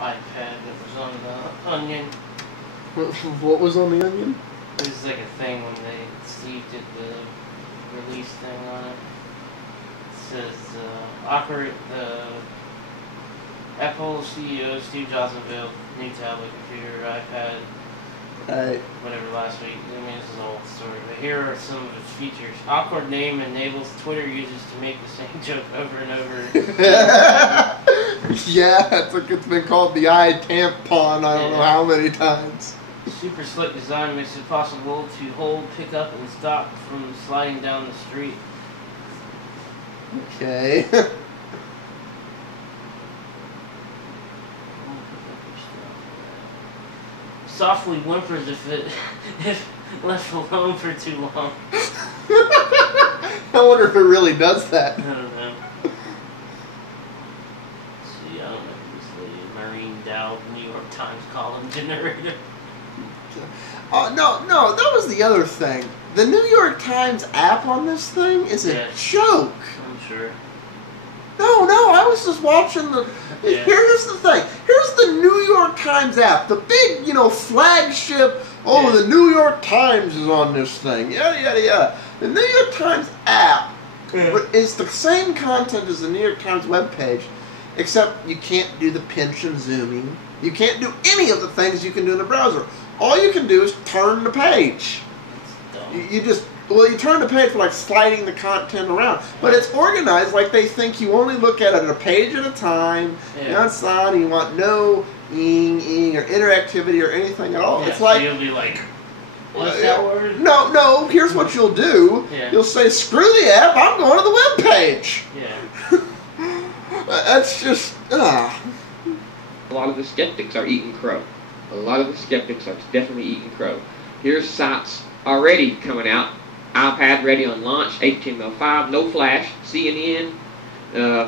iPad that was on the Onion. What was on the Onion? It was like a thing when Steve did the release thing on it. It says, the Apple CEO Steve Jobs unveiled new tablet, computer, iPad, whatever last week. I mean, this is an old story, but here are some of its features. Awkward name enables Twitter users to make the same joke over and over. Yeah, it's been called the tampon I don't know how many times. Super slick design makes it possible to hold, pick up, and stop from sliding down the street. Okay. Softly whimpers if left alone for too long. I wonder if it really does that. I don't know. See, I don't know who's the Marine Dow New York Times column generator. No, that was the other thing. The New York Times app on this thing is a joke. I'm sure. No, I was just watching the... Yeah. Here's the thing. Here's the New York Times app. The big, flagship, the New York Times is on this thing. Yada, yada, yada. The New York Times app is the same content as the New York Times webpage, except you can't do the pinch and zooming. You can't do any of the things you can do in the browser. All you can do is turn the page. You turn the page for like sliding the content around. But it's organized like they think you only look at it a page at a time. You're outside and you want no ing or interactivity or anything at all. Yeah, it's like... So you'll be like, what's that word? No, here's what you'll do. Yeah. You'll say, screw the app, I'm going to the web page. Yeah. That's just... A lot of the skeptics are eating crow. A lot of the skeptics are definitely eating crow. Here's sites already coming out. iPad ready on launch, HTML5, no flash, CNN,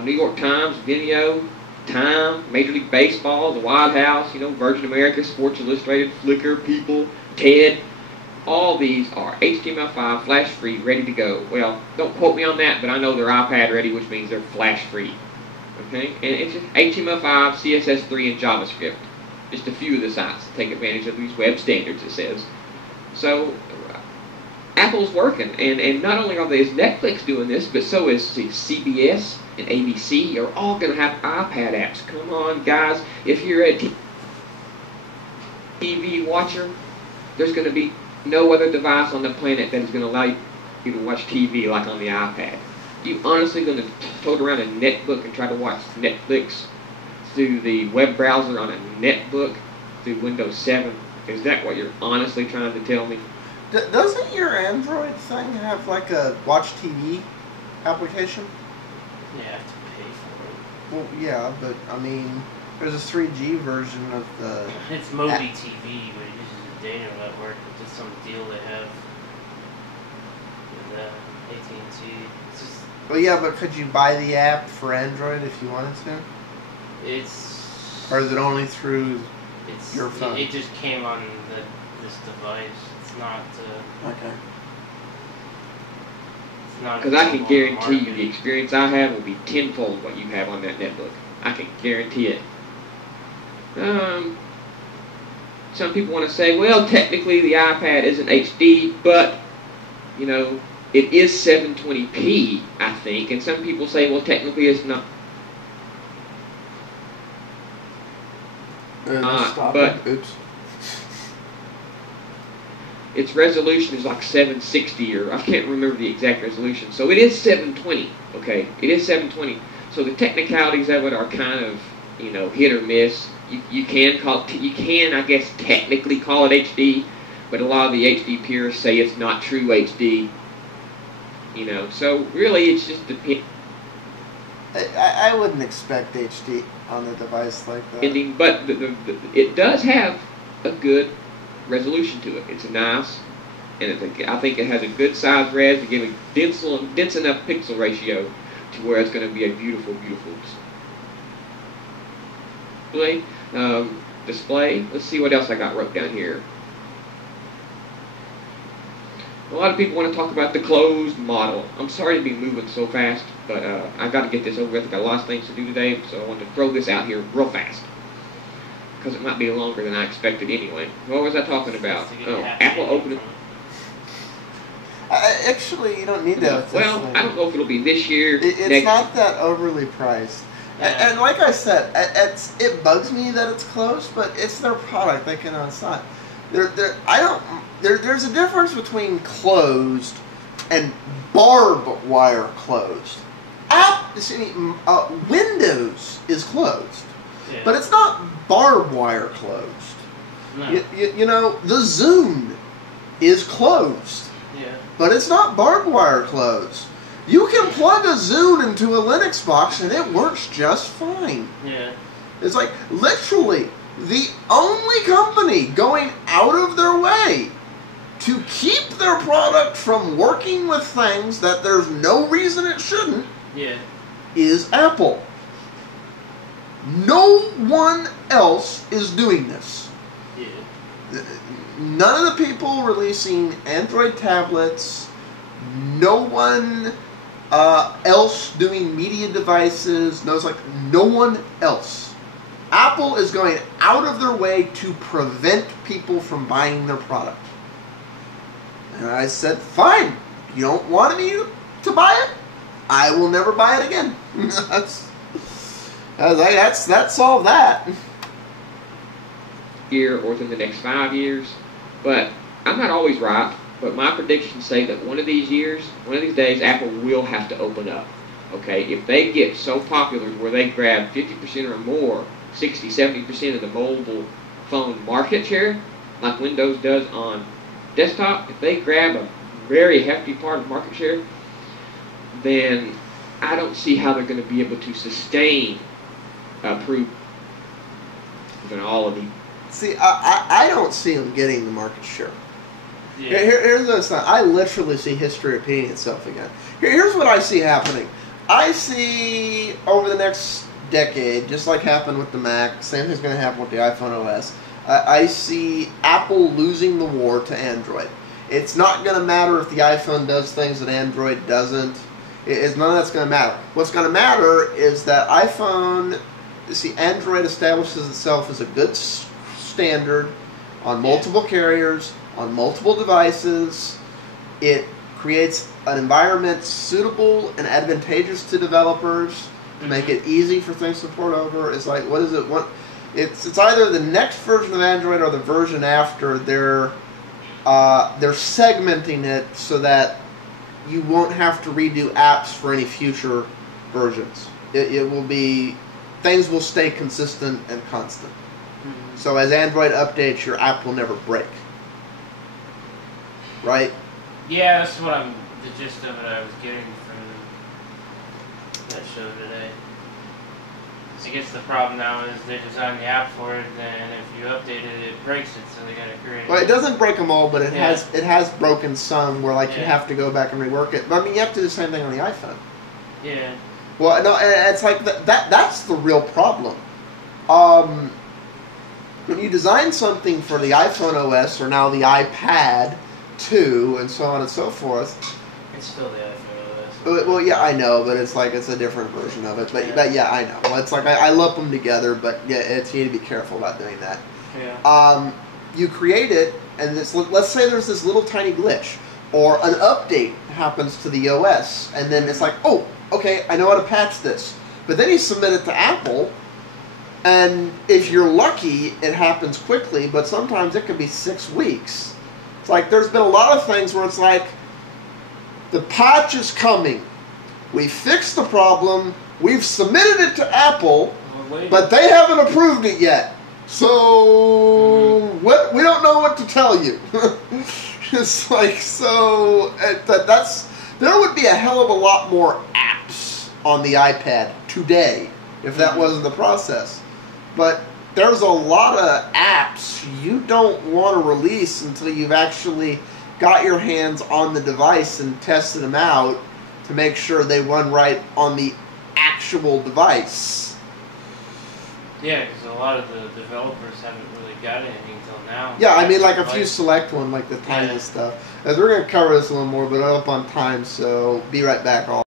New York Times, Vimeo, Time, Major League Baseball, The White House, Virgin America, Sports Illustrated, Flickr, People, TED. All these are HTML5, flash-free, ready to go. Well, don't quote me on that, but I know they're iPad ready, which means they're flash-free. Okay, and it's just HTML5, CSS3, and JavaScript. Just a few of the sites that take advantage of these web standards, it says. So, Apple's working, and not only is Netflix doing this, but so is CBS and ABC are all going to have iPad apps. Come on, guys. If you're a TV watcher, there's going to be no other device on the planet that is going to allow you to watch TV like on the iPad. You honestly going to tote around a netbook and try to watch Netflix through the web browser on a netbook through Windows 7? Is that what you're honestly trying to tell me? Doesn't your Android thing have like a Watch TV application? Yeah, you have to pay for it. Well, yeah, but I mean, there's a 3G version of the... It's Mobi TV, but it uses a data network, which is some deal they have with AT&T. It's just... Well, yeah, but could you buy the app for Android if you wanted to? Or is it only through your phone? It just came on this device. It's not... Okay. It's not... Because I can guarantee you the experience I have will be tenfold what you have on that netbook. I can guarantee it. Some people want to say, well, technically the iPad isn't HD, but, it is 720p, I think. And some people say, well, technically it's not. But oops. Its resolution is like 760, or I can't remember the exact resolution. So it is 720, okay? It is 720. So the technicalities of it are kind of, hit or miss. You can, I guess, technically call it HD, but a lot of the HD purists say it's not true HD. So really it's just depending. I wouldn't expect HD on a device like that. But it does have a good resolution to it. It's nice, and I think it has a good size res to give a dense enough pixel ratio to where it's going to be a beautiful, beautiful display. Let's see what else I got wrote down here. A lot of people want to talk about the closed model. I'm sorry to be moving so fast, but I've got to get this over with. I've got a lot of things to do today, so I want to throw this out here real fast. because it might be longer than I expected anyway. What was I talking about? Oh, Apple opening. Actually, you don't need that. Well, I don't know if it'll be this year. It's not that overly priced. Yeah. And like I said, it bugs me that it's closed, but it's their product. They can decide. There's a difference between closed and barbed wire closed. Windows is closed, but it's not barbed wire closed. No. You know, the Zune is closed, but it's not barbed wire closed. You can plug a Zune into a Linux box and it works just fine. Yeah. It's like literally the only company going out of their way to keep their product from working with things that there's no reason it shouldn't is Apple. No one else is doing this. Yeah. None of the people releasing Android tablets, no one else doing media devices, no one else. Apple is going out of their way to prevent people from buying their product. And I said, fine, you don't want me to buy it? I will never buy it again. That's all that. Year or within the next 5 years. But I'm not always right. But my predictions say that one of these days, Apple will have to open up. Okay, if they get so popular where they grab 50% or more, 60, 70% of the mobile phone market share, like Windows does on desktop, if they grab a very hefty part of market share, then I don't see how they're going to be able to sustain proof than all of them. See, I don't see them getting the market share. Yeah. Here's what's not. I literally see history repeating itself again. Here's what I see happening. I see over the next decade, just like happened with the Mac, same thing's going to happen with the iPhone OS. I see Apple losing the war to Android. It's not going to matter if the iPhone does things that Android doesn't. None of that's going to matter. What's going to matter is that Android establishes itself as a good standard on multiple carriers, on multiple devices. It creates an environment suitable and advantageous to developers to make it easy for things to port over. It's like, what is it? It's either the next version of Android or the version after. They're segmenting it so that you won't have to redo apps for any future versions. It will be, things will stay consistent and constant. Mm-hmm. So as Android updates, your app will never break. Right? Yeah, that's the gist of it I was getting from that show today. I guess the problem now is they designed the app for it, and if you update it, it breaks it, so they gotta create it. Well, it doesn't break them all, but it has broken some where you have to go back and rework it. But I mean, you have to do the same thing on the iPhone. Yeah. Well, no, it's like that's the real problem. When you design something for the iPhone OS or now the iPad 2 and so on and so forth, it's still the iPhone OS. Well, yeah, I know, but it's like it's a different version of it. But yeah, I know. Well, it's like I lump them together, but yeah, you need to be careful about doing that. Yeah. You create it, and let's say there's this little tiny glitch, or an update happens to the OS, and then it's like, oh, okay, I know how to patch this. But then you submit it to Apple, and if you're lucky, it happens quickly, but sometimes it could be 6 weeks. It's like there's been a lot of things where it's like, the patch is coming. We fixed the problem. We've submitted it to Apple, but they haven't approved it yet. So we don't know what to tell you. It's like, so there would be a hell of a lot more apps on the iPad today if that wasn't the process. But there's a lot of apps you don't want to release until you've actually got your hands on the device and tested them out to make sure they run right on the actual device. Yeah, because a lot of the developers haven't really got anything until now. Yeah, I mean, like a few select one, like the tiniest stuff. As we're going to cover this a little more, but I'm up on time, so be right back, all.